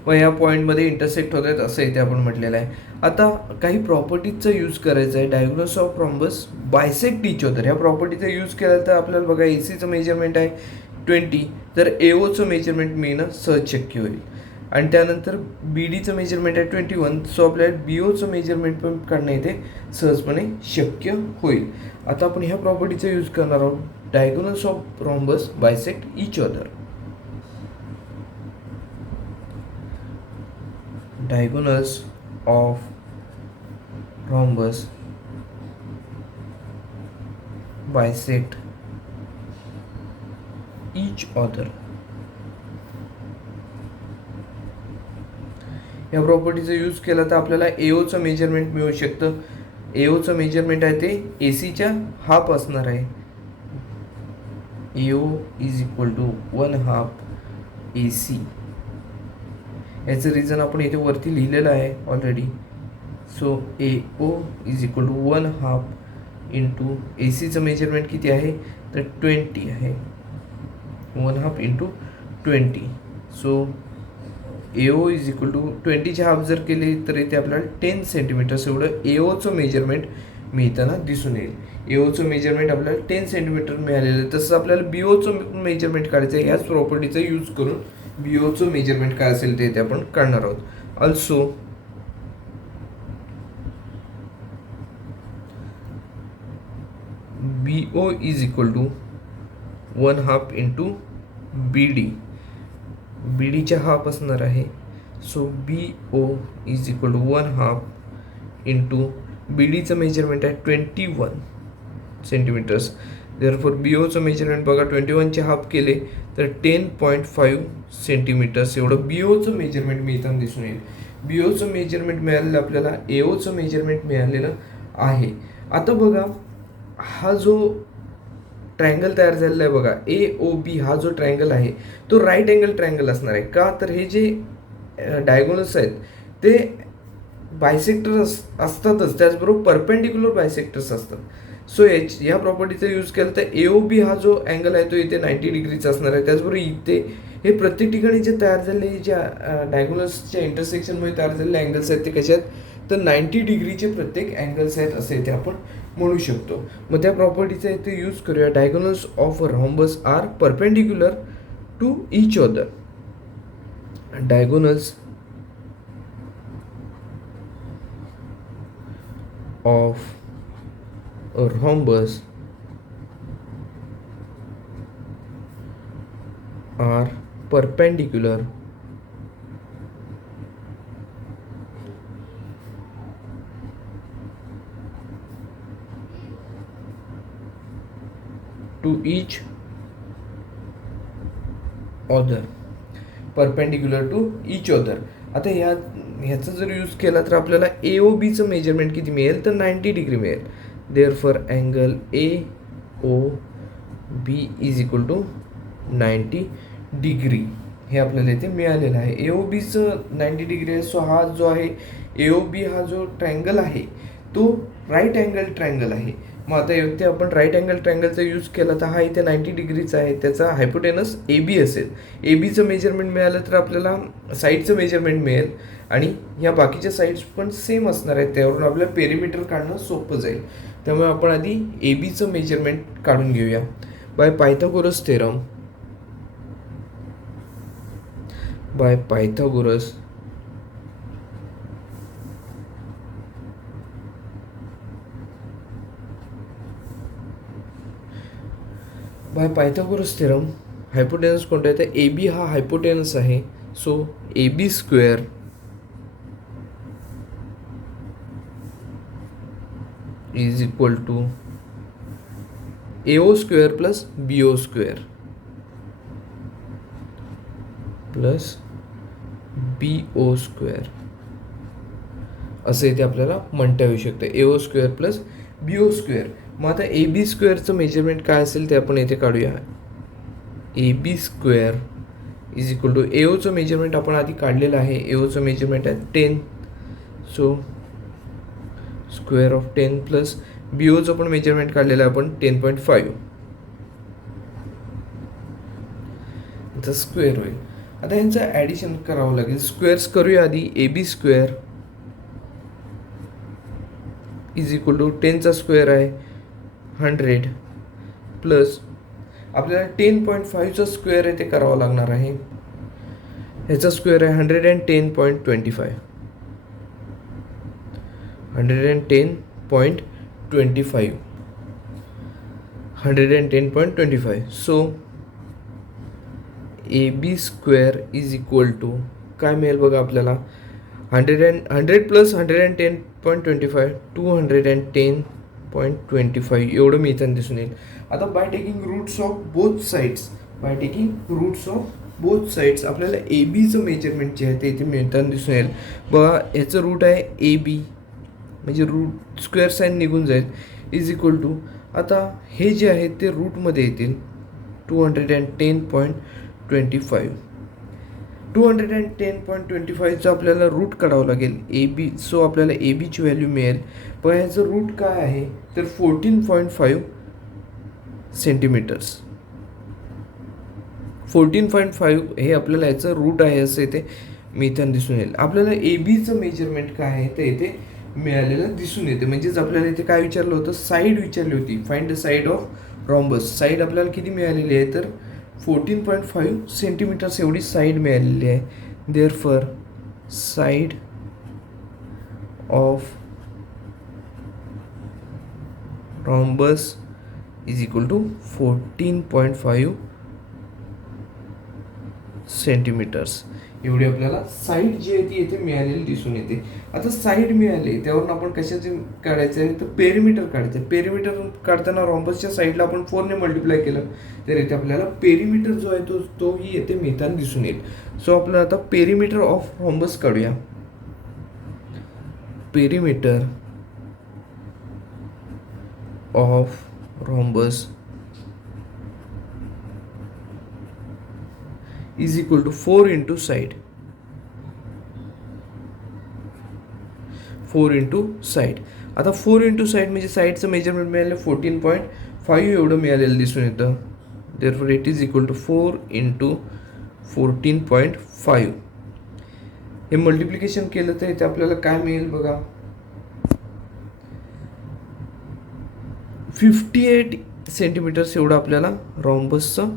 व या पॉईंटमध्ये इंटरसेक्ट होत आहेत असं इथे आपण म्हटलेलं आहे. आता काही प्रॉपर्टीजचा यूज करायचा आहे. Diagonals of rhombus bisect each other, ह्या प्रॉपर्टीचा यूज केला तर आपल्याला बघा ए सीचं मेजरमेंट आहे 20, तर ए ओचं मेजरमेंट मिळणं सहज शक्य होईल. आणि त्यानंतर बी डीचं मेजरमेंट आहे 21, सो आपल्याला बी ओचं मेजरमेंट पण काढणं इथे सहजपणे शक्य होईल. आता आपण ह्या प्रॉपर्टीचा यूज करणार आहोत. Diagonals of rhombus bisect each other. Diagonals of rhombus bisect each other. या प्रॉपर्टीचा यूज केला तर आपल्याला एओचं मेजरमेंट मिळू शकतं. एओचं मेजरमेंट आहे ते ए सीच्या हाफ असणार आहे. AO is equal to 1/2 A C. याचं रिझन आपण इथे वरती लिहिलेलं आहे already. So A O is equal to 1/2 into A सीचं मेजरमेंट किती आहे तर 20 आहे. 1/2 into 20. So A O is equal to 20चे हाफ जर केले तर इथे आपल्याला 10 सेंटीमीटर्स एवढं ए ओचं मेजरमेंट मिळताना दिसून येईल. ए ओचं मेजरमेंट आपल्याला 10 सेंटीमीटर मिळालेलं आहे. तसंच आपल्याला बी ओचं मेजरमेंट काढायचं आहे. ह्याच प्रॉपर्टीचा यूज करून बी ओचं मेजरमेंट काय असेल ते आपण काढणार आहोत. Also B O is equal to 1/2 into B D. B डीच्या हाफ असणार आहे. So B O is equal to 1/2 into B डीचं मेजरमेंट आहे 21 सेंटीमीटर्स. देअरफॉर बी ओचं मेजरमेंट बघा 21चे हाफ केले तर 10.5 सेंटीमीटर्स एवढं बी ओचं मेजरमेंट मिळताना दिसून येईल. बी ओचं मेजरमेंट मिळालेलं आपल्याला ए ओचं मेजरमेंट मिळालेलं आहे. आता बघा हा जो ट्रायंगल तयार झालेला आहे बघा, AOB हा जो ट्रायंगल आहे तो राईट अँगल ट्रायंगल असणार आहे. का तर हे जे डायगोनल्स आहेत ते बायसेक्टर असतातच, त्याचबरोबर परपेंडिक्युलर बायसेक्टर्स असतात. सो या प्रॉपर्टीचा यूज केला तर AOB हा जो अँगल आहे तो इथे 90 डिग्रीचा असणार आहे. त्याचबरोबर इथे हे प्रत्येक ठिकाणी जे तयार झालेले ज्या डायगोनल्सच्या इंटरसेक्शनमध्ये तयार झालेले अँगल्स आहेत ते कसे आहेत तर 90 डिग्रीचे प्रत्येक अँगल्स आहेत असे इथे आपण म्हणू शकतो. मग त्या प्रॉपर्टीचा इथे यूज करूया. Diagonals of rhombus are perpendicular to each other. Diagonals of a rhombus are perpendicular to each other. Perpendicular to each other. आता ह्याचा जर यूज केला तर आपल्याला AOBचं मेजरमेंट किती मिळेल तर 90 डिग्री मिळेल. Therefore angle AOB is equal to 90 degree हे आपल्याला इथे मिळालेलं आहे. AOBचं 90 डिग्री आहे. सो हा जो आहे AOB हा जो ट्रायंगल आहे तो राईट अँगल ट्रायंगल आहे. मग आता इथे आपण राईट अँगल ट्रायंगलचा यूज केला तर हा इथे 90 डिग्रीचा आहे. त्याचा हायपोटेनस AB असेल. ABचं मेजरमेंट मिळालं तर आपल्याला साईडचं मेजरमेंट मिळेल आणि या बाकीच्या साईड्स पण सेम असणार आहेत. त्यावरून आपल्याला पेरिमीटर काढणं सोपं जाईल. त्यामुळे आपण आधी ABचं मेजरमेंट काढून घेऊया. By Pythagoras theorem by Pythagoras theorem hypotenuse कोणता आहे तर AB हा हायपोटेनस आहे. So AB square is equal to AO square plus BO square plus BO square असं इथे आपल्याला म्हणता येऊ शकतं. AO square plus BO square. मग आता AB स्क्वेअरचं मेजरमेंट काय असेल ते आपण इथे काढूया. AB square is equal to AOचं मेजरमेंट आपण आधी काढलेलं आहे. AOचं मेजरमेंट आहे 10. सो स्क्वेअर ऑफ 10 प्लस BOचं पण मेजरमेंट काढलेलं आहे आपण 10.5 याचा स्क्वेअर होईल. आता ह्यांचं ॲडिशन करावं लागेल. स्क्वेअर्स करूया आधी. AB square is equal to 10चा स्क्वेअर आहे 100 प्लस आपल्याला 10.5चा स्क्वेअर आहे ते करावं लागणार आहे. ह्याचा स्क्वेअर आहे 110.25 110.25. So AB square is equal to काय मिळेल बघा आपल्याला 100 प्लस 110.25 210.25 एवढं मी इथं दिसून येईल. आता by taking roots of both sides आपल्याला ABचं मेजरमेंट जे आहे ते इथे मिळताना दिसून येईल. बघा याचं रूट आहे AB म्हणजे रूट स्क्वेअर साईन निघून जाईल इज इक्वल टू आता हे जे आहे ते रूटमध्ये येतील 210.25 210.25चं आपल्याला रूट काढावं लागेल AB. सो आपल्याला ABची व्हॅल्यू मिळेल. पण ह्याचं रूट काय आहे तर 14.5 सेंटीमीटर्स. 14.5 हे आपल्याला याचं रूट आहे असं इथे इथं दिसून येईल. आपल्याला ABचं मेजरमेंट काय आहे ते इथे मिळालेलं दिसून येते. म्हणजेच आपल्याला इथे काय विचारलं होतं साईड विचारली होती. Find the side of rhombus. Side आपल्याला किती मिळालेली आहे तर 14.5 सेंटीमीटर्स एवढी साईड मिळालेली आहे. Therefore side of rhombus is equal to 14.5 centimetres एवढी आपल्याला साईड जी आहे ती येथे मिळालेली दिसून येते. आता साईड मिळाली त्यावरून आपण कशाचे काढायचं आहे तर पेरिमीटर काढायचं आहे. पेरिमीटर काढताना रॉम्बसच्या साईडला आपण 4ने मल्टिप्लाय केलं तर इथे आपल्याला पेरिमीटर जो आहे तोही येथे मिळताना दिसून येईल. सो आपल्याला आता पेरिमीटर ऑफ रॉम्बस काढूया. Perimeter of rhombus is equal to 4 into side. 4 into side. आता 4 इंटू साईड म्हणजे साईडचं मेजरमेंट मिळालं 14.5 एवढं मिळालेलं दिसून येतं. Therefore it is equal to 4 into 14.5. हे मल्टिप्लिकेशन केलं तर इथे आपल्याला काय मिळेल बघा, 58 सेंटीमीटर्स एवढं आपल्याला रॉम्बसचं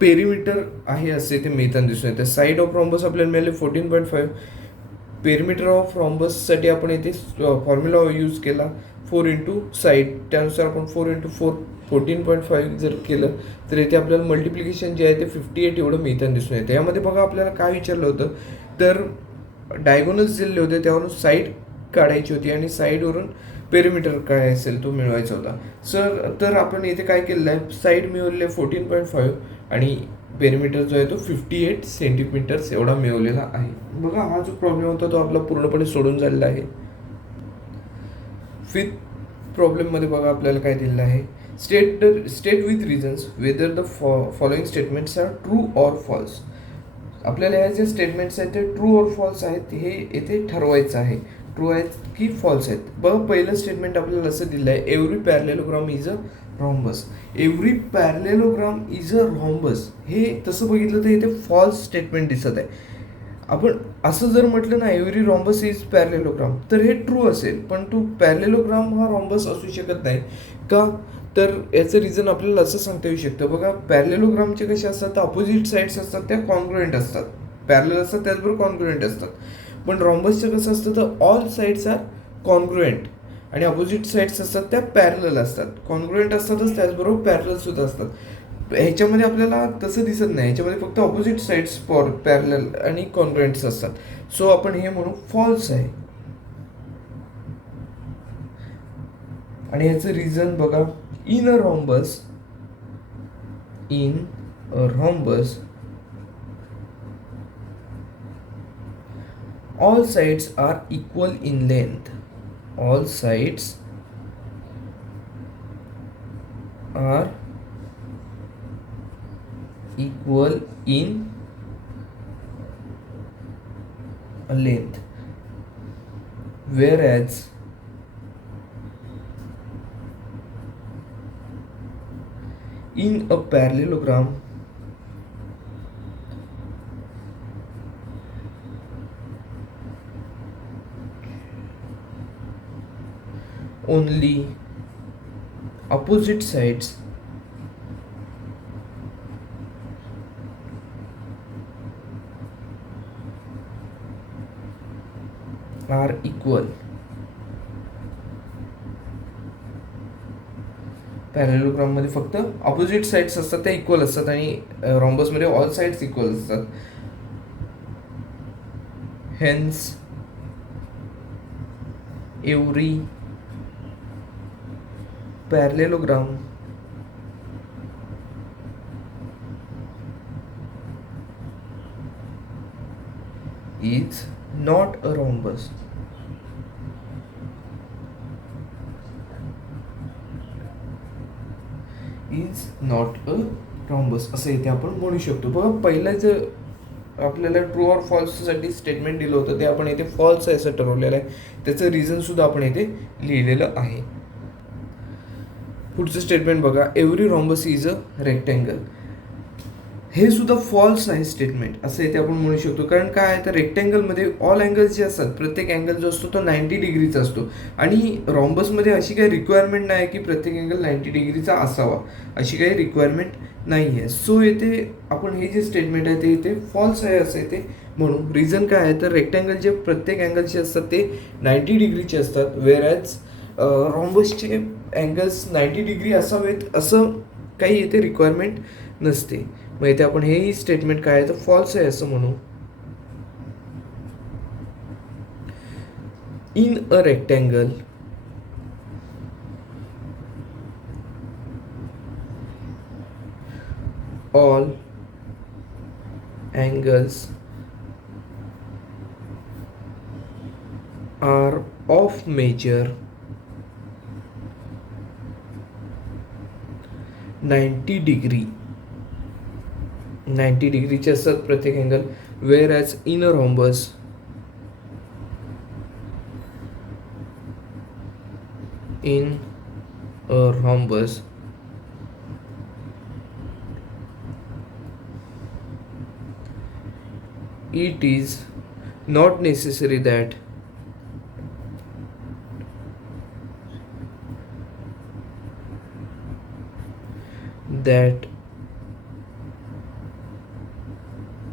पेरिमीटर आहे असे ते मिळताना दिसून येते. साईड ऑफ रॉम्बस आपल्याला मिळाले 14.5. पेरिमीटर ऑफ रॉम्बससाठी आपण इथे फॉर्म्युला यूज केला 4 इंटू साईड. त्यानुसार आपण 4 इंटू 4 14.5 जर केलं तर इथे आपल्याला मल्टिप्लिकेशन जे आहे ते 58 एवढं मिळताना दिसून येते. यामध्ये बघा आपल्याला काय विचारलं होतं, तर डायगोनल्स दिलेले होते त्यावरून साईड काढायची होती आणि साईडवरून पेरिमीटर काय असेल तो मिळवायचा होता. तर आपण इथे काय केलेलं आहे, साईड मिळवलेलं आहे 14.5 आणि पेरिमीटर जो आहे तो 58 सेंटीमीटर्स एवढा मिळवलेला आहे. बघा हा जो प्रॉब्लेम होता तो आपला पूर्णपणे सोडून झालेला आहे. 5th प्रॉब्लेममध्ये बघा आपल्याला काय दिलेलं आहे, state with reasons whether the following statements are true or false. आपल्याला ह्या जे स्टेटमेंट्स आहेत ते ट्रू ऑर फॉल्स आहेत हे येथे ठरवायचं आहे, ट्रू आहेत की फॉल्स आहेत. बघा पहिलं स्टेटमेंट आपल्याला असं दिलं आहे, every parallelogram is a rhombus. Every parallelogram is a rhombus. हे तसं बघितलं तर इथे फॉल्स स्टेटमेंट दिसत आहे. आपण असं जर म्हटलं ना एव्हरी रॉम्बस इज पॅरलेलोग्राम तर हे ट्रू असेल, पण तो पॅरलेलोग्राम हा रॉम्बस असू शकत नाही का, तर याचं रिझन आपल्याला असं सांगता येऊ शकतं. बघा पॅरलेलोग्रामचे कसे असतात तर अपोजिट साईड्स असतात त्या कॉन्ग्रुएंट असतात, पॅरलेल असतात त्याचबरोबर कॉन्ग्रुएंट असतात. पण रॉम्बसचं कसं असतं तर ऑल साईड्स आर कॉन्ग्रुएंट आणि अपोजिट साईड्स असतात त्या पॅरलल असतात. कॉन्ग्रुएंट असतातच त्याचबरोबर पॅरलल सुद्धा असतात. ह्याच्यामध्ये आपल्याला तसं दिसत नाही, ह्याच्यामध्ये फक्त ऑपोजिट साईड्स पॅरलल आणि कॉन्ग्रुएंट्स असतात. सो आपण हे म्हणू फॉल्स आहे. आणि ह्याचं रिझन बघा, in a rhombus all sides are equal in length. All sides are equal in length, whereas in a parallelogram only opposite sides are equal. Parallelogram मध्ये फक्त ऑपोजिट साईड्स असतात त्या इक्वल असतात आणि रॉम्बस मध्ये ऑल साईड्स इक्वल असतात. Hence every parallelogram is not a rhombus. Is not a rhombus असं इथे आपण म्हणू शकतो. बघा पहिलं जे आपल्याला ट्रू ऑर फॉल्ससाठी स्टेटमेंट दिलं होतं ते आपण इथे फॉल्स आहे असं ठरवलेलं आहे. त्याचं रिझन सुद्धा आपण इथे लिहिलेलं आहे. पुढचं स्टेटमेंट बघा, every rhombus is a rectangle. हे सुद्धा फॉल्स आहे स्टेटमेंट असं इथे आपण म्हणू शकतो. कारण काय आहे तर रेक्टँगलमध्ये ऑल अँगल्स जे असतात प्रत्येक अँगल जो असतो तो 90 डिग्रीचा असतो आणि रॉम्बसमध्ये अशी काही रिक्वायरमेंट नाही की प्रत्येक अँगल 90 डिग्रीचा असावा, अशी काही रिक्वायरमेंट नाही आहे. सो येथे आपण हे जे स्टेटमेंट आहे ते इथे फॉल्स आहे असं इथे म्हणू. रिझन काय आहे तर रेक्टँगल जे प्रत्येक अँगलचे असतात ते 90 डिग्रीचे असतात, वेअरॅज रॉम्बसचे अँगल्स 90 डिग्री असावेत असं काही इथे रिक्वायरमेंट नसते. मग इथे आपण हेही स्टेटमेंट काय आहे तर फॉल्स आहे असं म्हणू. In a rectangle all angles are of measure 90 degree 90 डिग्रीचे असतात प्रत्येक angle, whereas in a rhombus in a rhombus it is not necessary that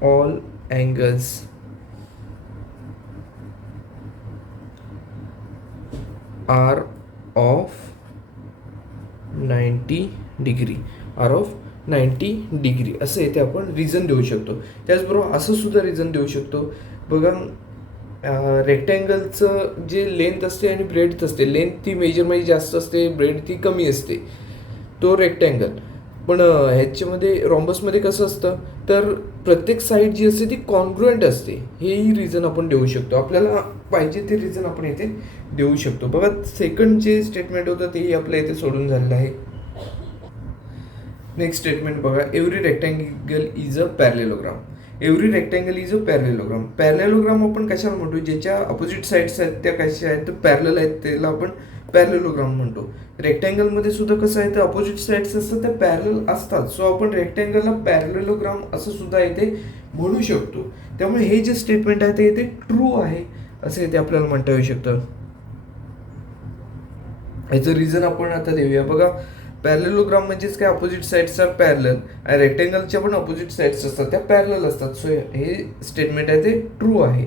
all angles are of 90 degree are of 90 degree असं इथे आपण रिझन देऊ शकतो. त्याचबरोबर असं सुद्धा रिझन देऊ शकतो बघा, रेक्टँगलचं जे लेंथ असते आणि ब्रेडथ असते, लेंथ ती मेजरमध्ये जास्त असते, ब्रेड ती कमी असते, तो रेक्टँगल. पण ह्याच्यामध्ये रॉम्बसमध्ये कसं असतं तर प्रत्येक साईड जी असते ती कॉन्ग्रुएंट असते. हेही रिझन आपण देऊ शकतो, आपल्याला पाहिजे ते रिझन आपण इथे देऊ शकतो. बघा सेकंड जे स्टेटमेंट होतं तेही आपल्या इथे सोडून झालेलं आहे. नेक्स्ट स्टेटमेंट बघा, every rectangle is a parallelogram. Every rectangle is a parallelogram. Parallelogram आपण कशाला म्हणतो, ज्याच्या अपोजिट साईड्स आहेत त्या कशा आहेत तर पॅरलल आहेत, त्याला आपण पॅरलेलोग्राम म्हणतो. रेक्टँगलमध्ये सुद्धा कसं आहे तर अपोजिट साईड्स असतात त्या पॅरलल असतात, सो आपण रेक्टँगलला पॅरलेलोग्राम असं सुद्धा इथे म्हणू शकतो. त्यामुळे हे जे स्टेटमेंट आहे ते इथे ट्रू आहे असं इथे आपल्याला म्हणता येऊ शकतं. याचं रिझन आपण आता देऊया. बघा पॅरलेलोग्राम म्हणजेच काय, अपोजिट साईड्स आर पॅरलल, आणि रेक्टँगलच्या पण अपोजिट साईड्स असतात त्या पॅरलल असतात, सो हे स्टेटमेंट आहे ते ट्रू आहे.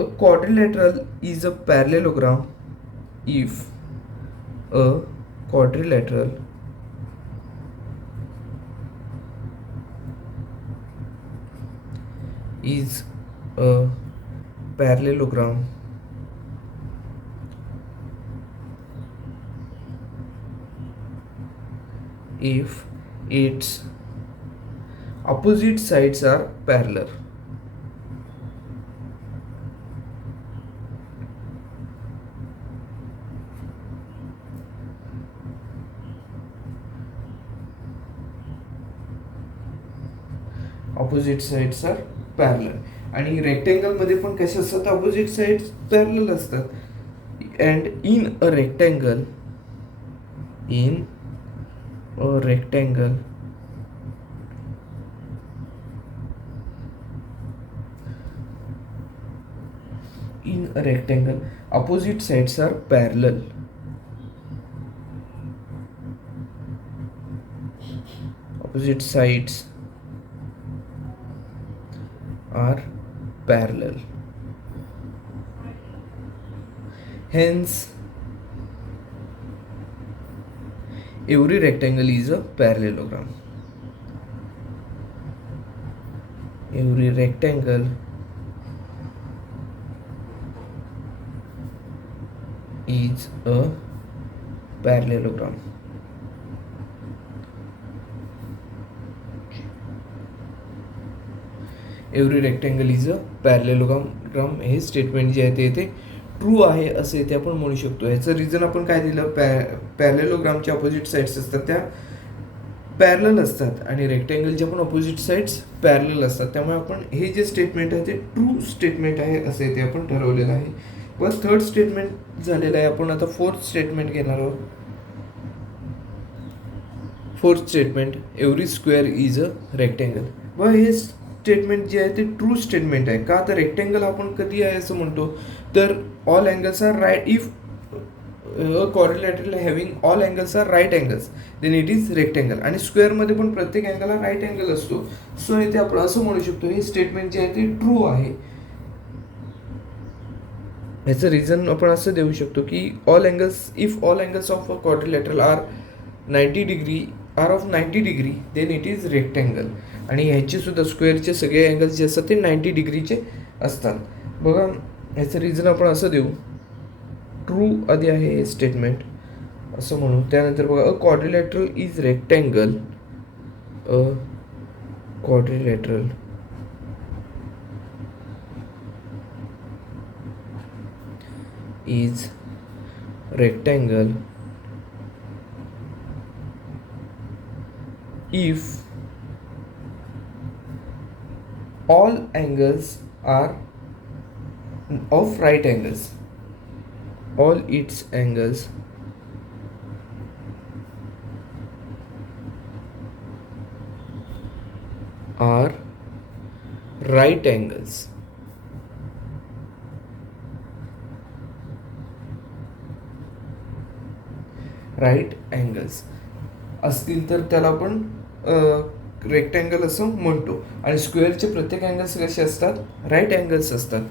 A quadrilateral is a parallelogram if a quadrilateral is a parallelogram if its opposite sides are parallel. Opposite sides are parallel. आणि रेक्टँगलमध्ये पण कसे असतात, ऑपोजिट साईड्स पॅरलल असतात. And in a rectangle in a rectangle opposite sides are parallel. Opposite sides are parallel. Hence, every rectangle is a parallelogram. Every rectangle is a parallelogram. Every rectangle is a parallelogram हे स्टेटमेंट जे आहे ते ट्रू आहे असे ते आपण म्हणू शकतो. ह्याचं रिझन आपण काय दिलं, पॅरलेलोग्रामच्या अपोजिट साईड्स असतात त्या पॅरलल असतात आणि रेक्टँगलच्या पण अपोजिट साईड्स पॅरलल असतात. त्यामुळे आपण हे जे स्टेटमेंट आहे ते ट्रू स्टेटमेंट आहे असे ते आपण ठरवलेलं आहे. बस थर्ड स्टेटमेंट झालेलं आहे. आपण आता फोर्थ स्टेटमेंट घेणार आहोत. Fourth statement, every square is a rectangle. व हे स्टेटमेंट जे आहे ते ट्रू स्टेटमेंट आहे. का तर रेक्टँगल आपण कधी आहे असं म्हणतो तर all angles are right. If quadrilateral having all angles are right angles then it is rectangle. आणि स्क्वेअरमध्ये पण प्रत्येक अँगलला राईट अँगल असतो. सो इथे आपण असं म्हणू शकतो हे स्टेटमेंट जे आहे ते ट्रू आहे. ह्याचं रिझन आपण असं देऊ शकतो की all angles, if all angles of a quadrilateral are 90 degree are of 90 degree then it is rectangle. आणि ह्याचे सुद्धा स्क्वेअरचे सगळे अँगल्स जे असतात ते 90 डिग्रीचे असतात. बघा ह्याचं रिझन आपण असं देऊ, ट्रू आधी आहे हे स्टेटमेंट असं म्हणू. त्यानंतर बघा, a quadrilateral is rectangle. A quadrilateral is rectangle if all angles are of right angles. All its angles are right angles. Right angles असतील तर त्याला आपण रेक्टँगल असं म्हणतो. आणि स्क्वेअरचे प्रत्येक अँगल्स कसे असतात? राईट अँगल्स असतात.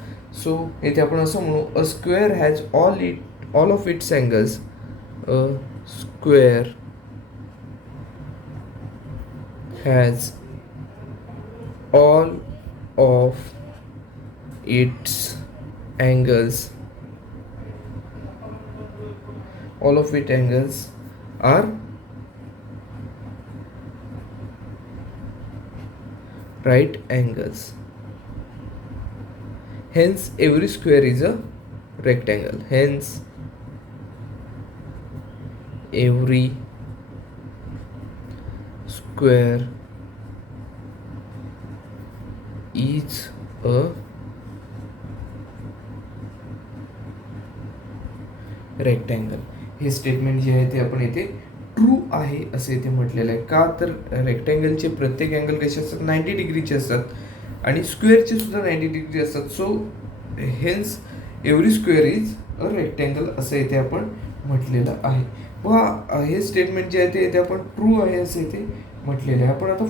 सो इथे आपण असं म्हणू, a square has all of its angles. A square has all of its angles all of its angles are right angles. Hence every square is a rectangle. Hence every square is a rectangle. हे स्टेटमेंट जे आहे ते आपण इथे ट्रू आहे असं इथे म्हटलेलं आहे. का तर रेक्टँगलचे प्रत्येक अँगल कसे असतात? 90 डिग्रीचे असतात आणि स्क्वेअरचे सुद्धा 90 डिग्री असतात. So hence every square is a rectangle असं इथे आपण म्हटलेलं आहे. व हे स्टेटमेंट जे आहे ते इथे आपण ट्रू आहे असं इथे म्हटलेलं आहे. आपण आता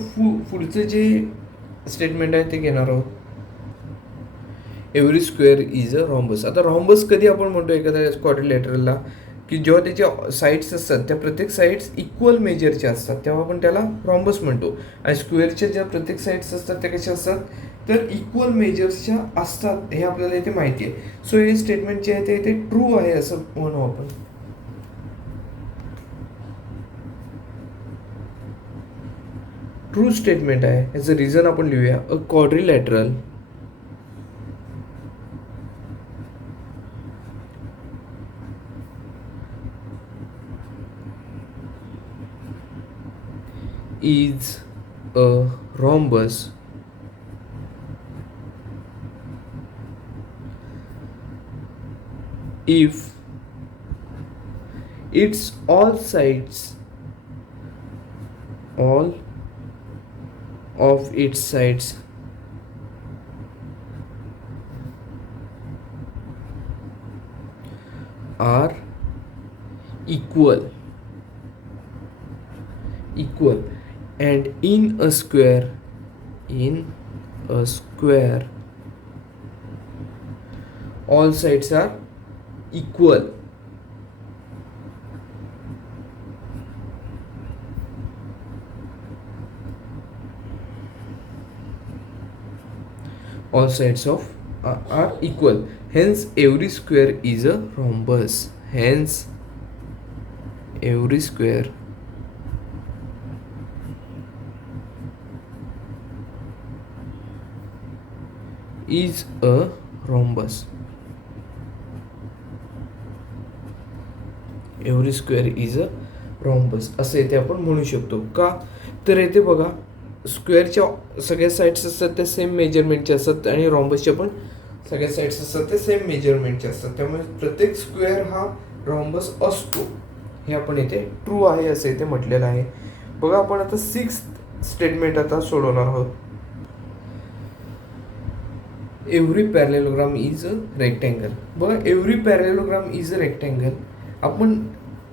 पुढचं जे स्टेटमेंट आहे ते घेणार आहोत. Every square is a rhombus. आता रॉम्बस कधी आपण म्हणतो एखाद्या क्वाड्रिलॅटरलला? की जेव्हा त्याच्या साईड्स असतात त्या प्रत्येक साईड्स इक्वल मेजरच्या असतात तेव्हा आपण त्याला रॉम्बस म्हणतो. आणि स्क्वेअरच्या ज्या प्रत्येक साईड्स असतात त्या कशा असतात? तर इक्वल मेजर्सच्या असतात हे आपल्याला इथे माहिती आहे. सो हे स्टेटमेंट जे आहे ते इथे ट्रू आहे असं म्हणू आपण. ट्रू स्टेटमेंट आहे. याचं रिझन आपण लिहूया. अ quadrilateral is a rhombus if its all of its sides are equal and in a square all sides are equal. All sides of are equal. Hence every square is a rhombus. Hence every square is a rhombus. Every square is a rhombus असं इथे आपण म्हणू शकतो. का तर इथे बघा स्क्वेअरच्या सगळ्या साईड्स असतात त्या सेम मेजरमेंटचे असतात आणि रॉम्बसच्या पण सगळ्या साईड्स असतात ते सेम मेजरमेंटचे असतात. त्यामुळे प्रत्येक स्क्वेअर हा रॉम्बस असतो. हे आपण इथे ट्रू आहे असं इथे म्हटलेलं आहे. बघा आपण आता 6th स्टेटमेंट आता सोडवणार आहोत. Every parallelogram is a rectangle. बघा every parallelogram is a rectangle. आपण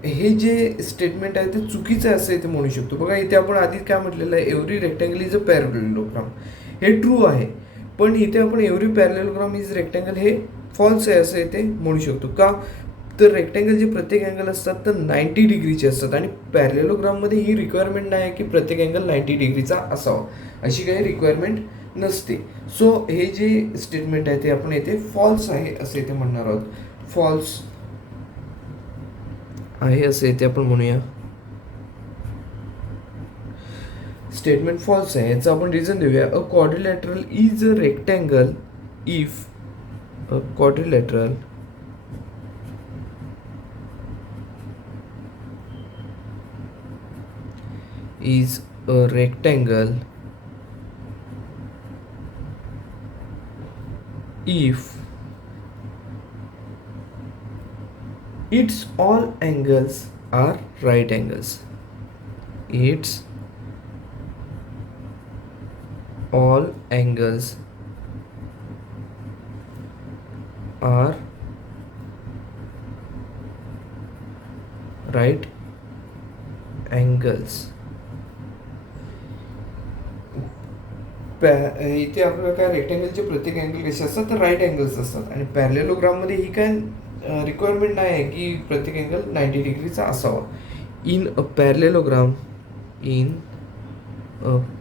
हे जे स्टेटमेंट आहे ते चुकीचं आहे असं इथे म्हणू शकतो. बघा इथे आपण आधी काय म्हटलेलं आहे? Every rectangle is a parallelogram. हे ट्रू आहे. पण इथे आपण एव्हरी पॅरेललोग्राम इज रेक्टँगल हे फॉल्स आहे असं इथे म्हणू शकतो. का तर रेक्टँगलचे प्रत्येक अँगल असतात तर 90 डिग्रीचे असतात आणि पॅरेललोग्राममध्ये ही रिक्वायरमेंट नाही की प्रत्येक अँगल 90 डिग्रीचा असावा. अशी काही रिक्वायरमेंट नसते. सो हे जे स्टेटमेंट आहे ते आपण इथे फॉल्स आहे असं इथे म्हणणार आहोत. फॉल्स आहे असं इथे आपण म्हणूया. स्टेटमेंट फॉल्स आहे याचं आपण रिझन देऊया. A quadrilateral is a rectangle if a quadrilateral is a rectangle if its all angles are right angles. Its all angles are right angles. इथे आपल्याला काय रेक्टँगलचे प्रत्येक अँगल कसे असतात तर राईट अँगल्स असतात आणि पॅरेललोग्राममध्ये ही काय रिक्वायरमेंट नाही आहे की प्रत्येक अँगल 90 डिग्रीचा असावा. In a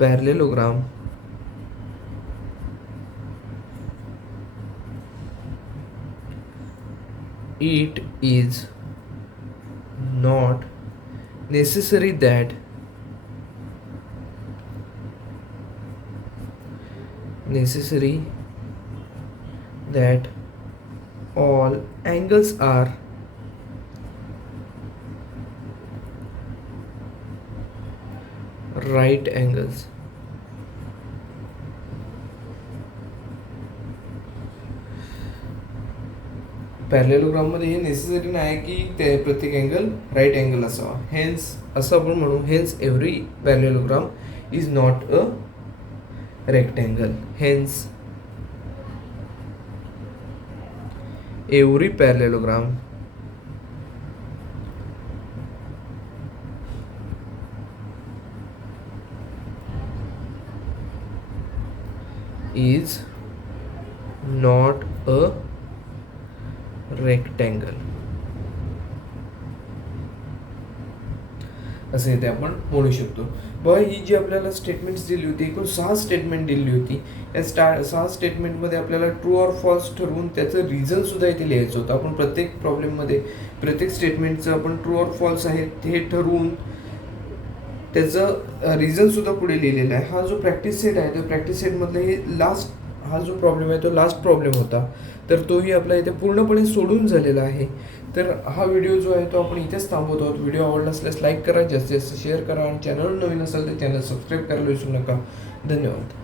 parallelogram it is not necessary that all angles are right angles. पॅरेललोग्राममध्ये हे नेसेसरी नाही की ते प्रत्येक अँगल राईट अँगल असावा. हेन्स असं आपण म्हणू, hence every parallelogram is not a rectangle. Hence every parallelogram is not a rectangle. असे इथे आपण म्हणू शकतो. बघा ही जी आपल्याला स्टेटमेंट्स दिली होती, एकूण 6 स्टेटमेंट दिली होती. या 6 स्टेटमेंटमध्ये आपल्याला ट्रू ऑर फॉल्स ठरवून त्याचं रिझन सुद्धा इथे लिहायचं होतं. आपण प्रत्येक प्रॉब्लेममध्ये प्रत्येक स्टेटमेंटचं आपण ट्रू ऑर फॉल्स आहे हे ठरवून त्याचं रिझन सुद्धा पुढे लिहिलेलं आहे. हा जो प्रॅक्टिस सेट आहे तो प्रॅक्टिस सेटमधलं हे लास्ट हा जो प्रॉब्लेम आहे तो लास्ट प्रॉब्लेम होता, तर तोही आपला इथे पूर्णपणे सोडून झालेला आहे. तर हा व्हिडिओ जो आहे तो आपण इथेच थांबवतो आहोत. व्हिडिओ आवडला असल्यास लाईक करा, जास्तीत जास्त शेअर करा आणि चॅनल नवीन असेल तर चॅनल सबस्क्राईब करायला विसरू नका. धन्यवाद.